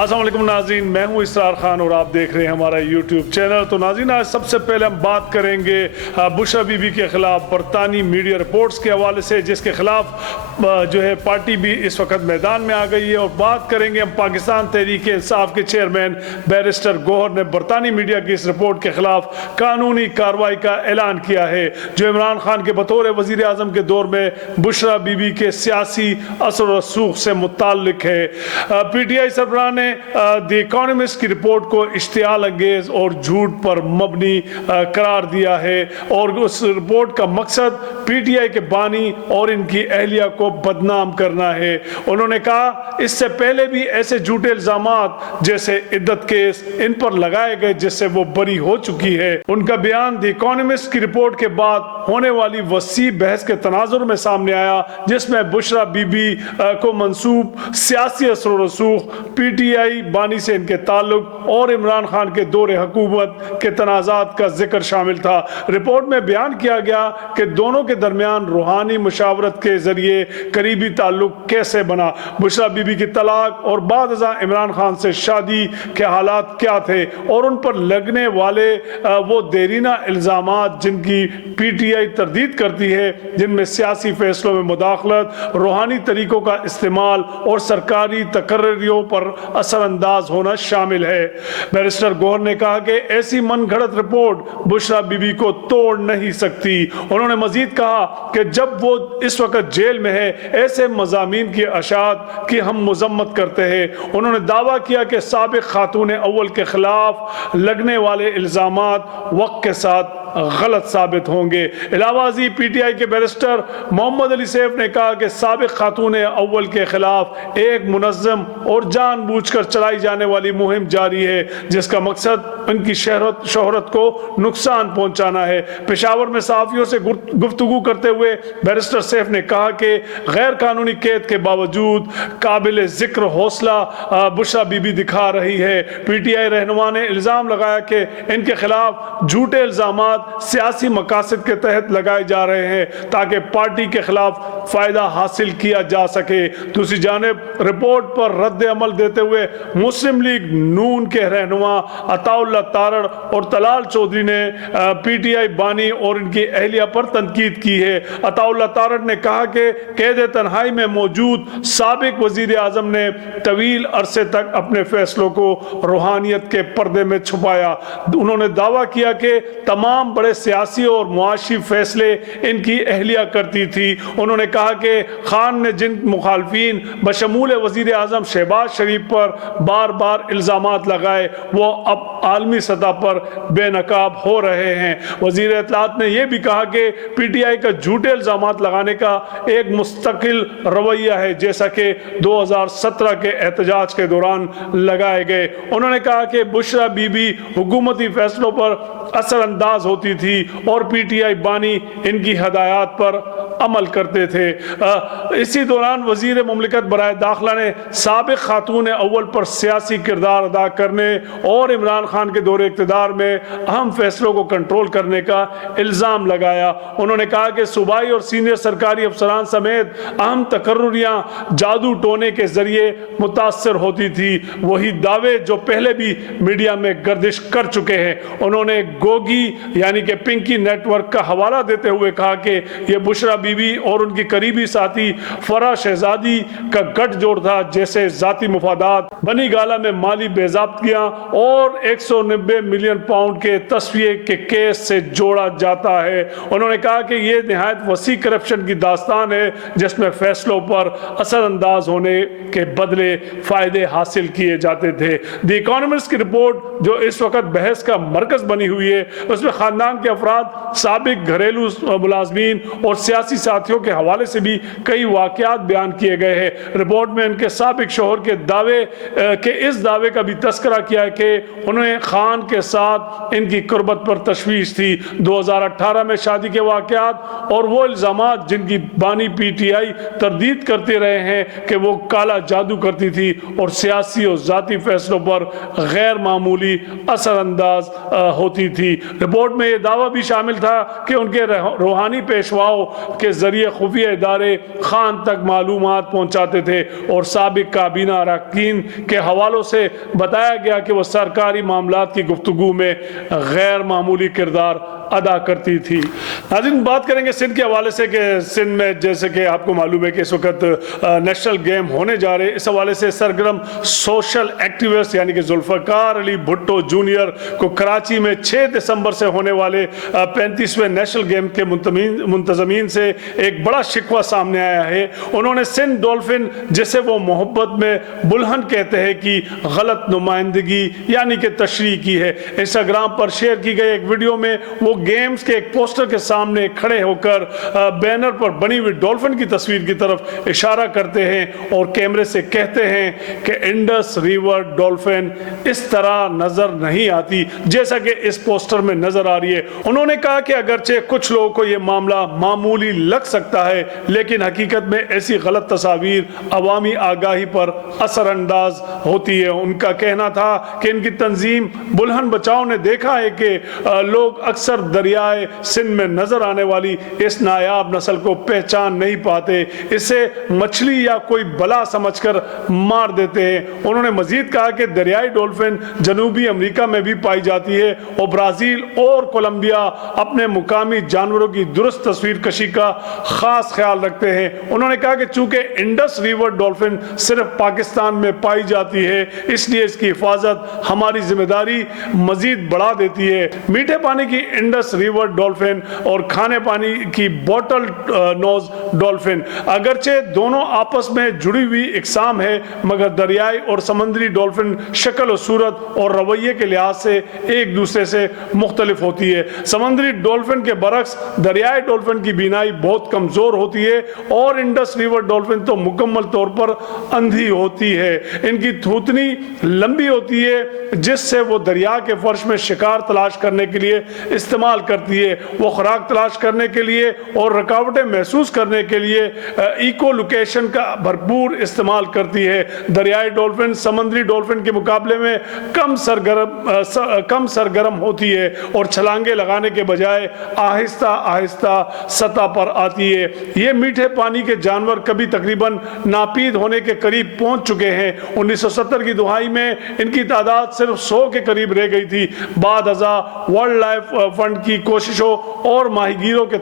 السلام علیکم ناظرین، میں ہوں اسرار خان اور آپ دیکھ رہے ہیں ہمارا یوٹیوب چینل۔ تو ناظرین، آج سب سے پہلے ہم بات کریں گے بشرا بی بی کے خلاف برطانوی میڈیا رپورٹس کے حوالے سے، جس کے خلاف جو ہے پارٹی بھی اس وقت میدان میں آ گئی ہے، اور بات کریں گے ہم پاکستان تحریک انصاف کے چیئرمین بیرسٹر گوہر نے برطانوی میڈیا کی اس رپورٹ کے خلاف قانونی کارروائی کا اعلان کیا ہے، جو عمران خان کے بطور وزیر اعظم کے دور میں بشرا بی بی کے سیاسی اثر و رسوخ سے متعلق ہے۔ پی ٹی آئی سربراہ نے دی اکانومسٹ کی رپورٹ کو اشتعال انگیز اور جھوٹ پر مبنی قرار دیا ہے، اور اس رپورٹ کا مقصد پی ٹی آئی کے بانی اور ان کی اہلیہ کو بدنام کرنا ہے۔ انہوں نے کہا اس سے پہلے بھی ایسے جھوٹے الزامات جیسے عدت کیس ان پر لگائے گئے جس سے وہ بری ہو چکی ہے۔ ان کا بیان دی اکانومسٹ کی رپورٹ کے بعد ہونے والی وسیع بحث کے تناظر میں سامنے آیا، جس میں بشرا بی بی کو منسوب سیاسی اثر و رسوخ، پی ٹی آئی بانی سے ان کے تعلق اور عمران خان کے دور حکومت کے تنازعات کا ذکر شامل تھا۔ رپورٹ میں بیان کیا گیا کہ دونوں کے درمیان روحانی مشاورت کے ذریعے قریبی تعلق کیسے بنا، بشرا بی بی کی طلاق اور بعد ازاں عمران خان سے شادی کے حالات کیا تھے، اور ان پر لگنے والے وہ دیرینہ الزامات جن کی پی ٹی آئی تردید کرتی ہے، جن میں سیاسی فیصلوں میں مداخلت، روحانی طریقوں کا استعمال اور سرکاری تقرریوں پر اثر انداز ہونا شامل ہے۔ بیرسٹر گوہر نے کہا کہ ایسی من گھڑت رپورٹ بشرا بی بی کو توڑ نہیں سکتی۔ انہوں نے مزید کہا کہ جب وہ اس وقت جیل میں ہے، ایسے مضامین کی اشاعت کی ہم مذمت کرتے ہیں۔ انہوں نے دعویٰ کیا کہ سابق خاتون اول کے خلاف لگنے والے الزامات وقت کے ساتھ غلط ثابت ہوں گے۔ علاوہ ازیں پی ٹی آئی کے بیرسٹر محمد علی سیف نے کہا کہ سابق خاتون اول کے خلاف ایک منظم اور جان بوجھ کر چلائی جانے والی مہم جاری ہے، جس کا مقصد ان کی شہرت کو نقصان پہنچانا ہے۔ پشاور میں صحافیوں سے گفتگو کرتے ہوئے بیرسٹر سیف نے کہا کہ غیر قانونی قید کے باوجود قابل ذکر حوصلہ بشرا بی بی دکھا رہی ہے۔ پی ٹی آئی رہنما نے الزام لگایا کہ ان کے خلاف جھوٹے الزامات سیاسی مقاصد کے تحت لگائے جا رہے ہیں تاکہ پارٹی کے خلاف فائدہ حاصل کیا جا سکے۔ دوسری جانب رپورٹ پر رد عمل دیتے ہوئے مسلم لیگ نون کے رہنما عطا اللہ تارڑ اور طلال چودھری نے پی ٹی آئی بانی اور ان کی اہلیہ پر تنقید کی ہے۔ عطا اللہ تارڑ نے کہا کہ قید تنہائی میں موجود سابق وزیر اعظم نے طویل عرصے تک اپنے فیصلوں کو روحانیت کے پردے میں چھپایا۔ انہوں نے دعویٰ کیا کہ تمام بڑے سیاسی اور معاشی فیصلے ان کی اہلیہ کرتی تھی۔ انہوں نے کہا کہ خان نے جن مخالفین بشمول وزیر اعظم شہباز شریف پر بار بار الزامات لگائے، وہ اب عالمی سطح پر بے نقاب ہو رہے ہیں۔ وزیر اطلاعات نے یہ بھی کہا کہ پی ٹی آئی کا جھوٹے الزامات لگانے کا ایک مستقل رویہ ہے، جیسا کہ 2017 کے احتجاج کے دوران لگائے گئے۔ انہوں نے کہا کہ بشرا بی بی حکومتی فیصلوں پر اثر انداز ہوتی تھی اور پی ٹی آئی بانی ان کی ہدایات پر عمل کرتے تھے۔ اسی دوران وزیر مملکت برائے داخلہ نے سابق خاتون اول پر سیاسی کردار ادا کرنے اور عمران خان کے دور اقتدار میں اہم فیصلوں کو کنٹرول کرنے کا الزام لگایا۔ انہوں نے کہا کہ صوبائی اور سینئر سرکاری افسران سمیت اہم تقرریاں جادو ٹونے کے ذریعے متاثر ہوتی تھی، وہی دعوے جو پہلے بھی میڈیا میں گردش کر چکے ہیں۔ انہوں نے گوگی یعنی کہ پنکی نیٹ ورک کا حوالہ دیتے ہوئے کہا کہ یہ بشرا بی بی اور ان کی قریبی ساتھی فرح شہزادی کا گٹھ جوڑ تھا، جیسے ذاتی مفادات، بنی گالہ میں مالی بے ضابطگیاں اور 190 ملین پاؤنڈ کے تصفیے کے کیس سے جوڑا جاتا ہے۔ انہوں نے کہا کہ یہ نہایت وسیع کرپشن کی داستان ہے، جس میں فیصلوں پر اثر انداز ہونے کے بدلے فائدے حاصل کیے جاتے تھے۔ دی اکانومسٹ کی رپورٹ جو اس وقت بحث کا مرکز بنی ہوئی ہے، اس میں خاندان کے افراد، سابق گھریلو ملازمین اور سیاسی ساتھیوں کے حوالے سے بھی کئی واقعات بیان کیے گئے ہیں۔ رپورٹ میں ان کے سابق شوہر کے اس دعوے کا بھی تذکرہ کیا ہے کہ انہیں خان کے ساتھ ان کی قربت پر تشویش تھی۔ 2018 میں شادی کے واقعات اور وہ الزامات جن کی بانی پی ٹی آئی تردید کرتے رہے ہیں کہ وہ کالا جادو کرتی تھی اور سیاسی اور ذاتی فیصلوں پر غیر معمولی اثر انداز ہوتی تھی۔ رپورٹ میں یہ دعویٰ بھی شامل تھا کہ ان کے روحانی پیشواؤں کے کے ذریعے خفیہ ادارے خان تک معلومات پہنچاتے تھے اور سابق کابینہ اراکین کے حوالوں سے بتایا گیا کہ وہ سرکاری معاملات کی گفتگو میں غیر معمولی کردار ادا کرتی تھی۔ ناظرین، بات کریں گے سندھ کے حوالے سے کہ سندھ میں جیسے کہ آپ کو معلوم ہے کہ اس وقت نیشنل گیم ہونے جا رہے، اس حوالے سے سرگرم سوشل ایکٹیوسٹ یعنی کہ ذوالفقار علی بھٹو جونیئر کو کراچی میں 6 دسمبر سے ہونے والے 35ویں نیشنل گیم کے منتظمین سے ایک بڑا شکوہ سامنے آیا ہے۔ انہوں نے سندھ ڈولفن جسے وہ محبت میں بلہن کہتے ہیں کی غلط نمائندگی یعنی کہ تشریح کی ہے۔ انسٹاگرام پر شیئر کی گئی ایک ویڈیو میں وہ گیمز کے ایک پوسٹر کے سامنے کھڑے ہو کر بینر پر بنی ہوئی ڈولفن کی تصویر کی طرف اشارہ کرتے ہیں اور کیمرے سے کہتے ہیں کہ انڈس ریور ڈولفن اس طرح نظر نہیں آتی جیسا کہ اس پوسٹر میں نظر آ رہی ہے۔ انہوں نے کہا کہ اگرچہ کچھ لوگوں کو یہ معاملہ معمولی لگ سکتا ہے لیکن حقیقت میں ایسی غلط تصاویر عوامی آگاہی پر اثر انداز ہوتی ہے۔ ان کا کہنا تھا کہ ان کی تنظیم بلہن بچاؤ نے دیکھا ہے کہ لوگ اکثر دریائے سندھ میں نظر آنے والی اس نایاب نسل کو پہچان نہیں پاتے، اسے مچھلی یا کوئی بلا سمجھ کر مار دیتے ہیں۔ انہوں نے مزید کہا کہ دریائی ڈولفن جنوبی امریکہ میں بھی پائی جاتی ہے اور برازیل اور کولمبیا اپنے مقامی جانوروں کی درست تصویر کشی کا خاص خیال رکھتے ہیں۔ انہوں نے کہا کہ چونکہ انڈس ریور ڈولفن صرف پاکستان میں پائی جاتی ہے اس لیے اس کی حفاظت ہماری ذمہ داری مزید بڑھا دیتی ہے۔ میٹھے پانی کی انڈس ریور ڈولفن اور کھانے پانی کی بوٹل نوز ڈولفن اگرچہ دونوں آپس میں جڑی ہوئی اقسام ہے مگر دریائی اور سمندری ڈولفن شکل و صورت اور رویے کے لحاظ سے ایک دوسرے سے مختلف ہوتی ہے۔ سمندری ڈولفن کے برعکس دریائی ڈولفن کی بینائی بہت کمزور ہوتی ہے اور انڈس ریور ڈولفن تو مکمل طور پر اندھی ہوتی ہے۔ ان کی تھوتنی لمبی ہوتی ہے جس سے وہ دریا کے فرش میں شکار تلاش کرنے کے لیے استعمال کرتی ہے۔ وہ خوراک تلاش کرنے کے لیے اور رکاوٹیں محسوس کرنے کے لیے ایکو لوکیشن کا بھرپور استعمال کرتی ہے۔ دریائی ڈولفن سمندری ڈولفن کے مقابلے میں کم سرگرم ہوتی ہے اور چھلانگیں لگانے کے بجائے آہستہ آہستہ سطح پر آتی ہے۔ یہ میٹھے پانی کے جانور کبھی تقریباً ناپید ہونے کے قریب پہنچ چکے ہیں۔ 1970 کی دہائی میں ان کی تعداد صرف 100 کے قریب رہ گئی تھی۔ بعد ازاں ورلڈ لائف فنڈ کی کوششوں اور ماہی گیروں کے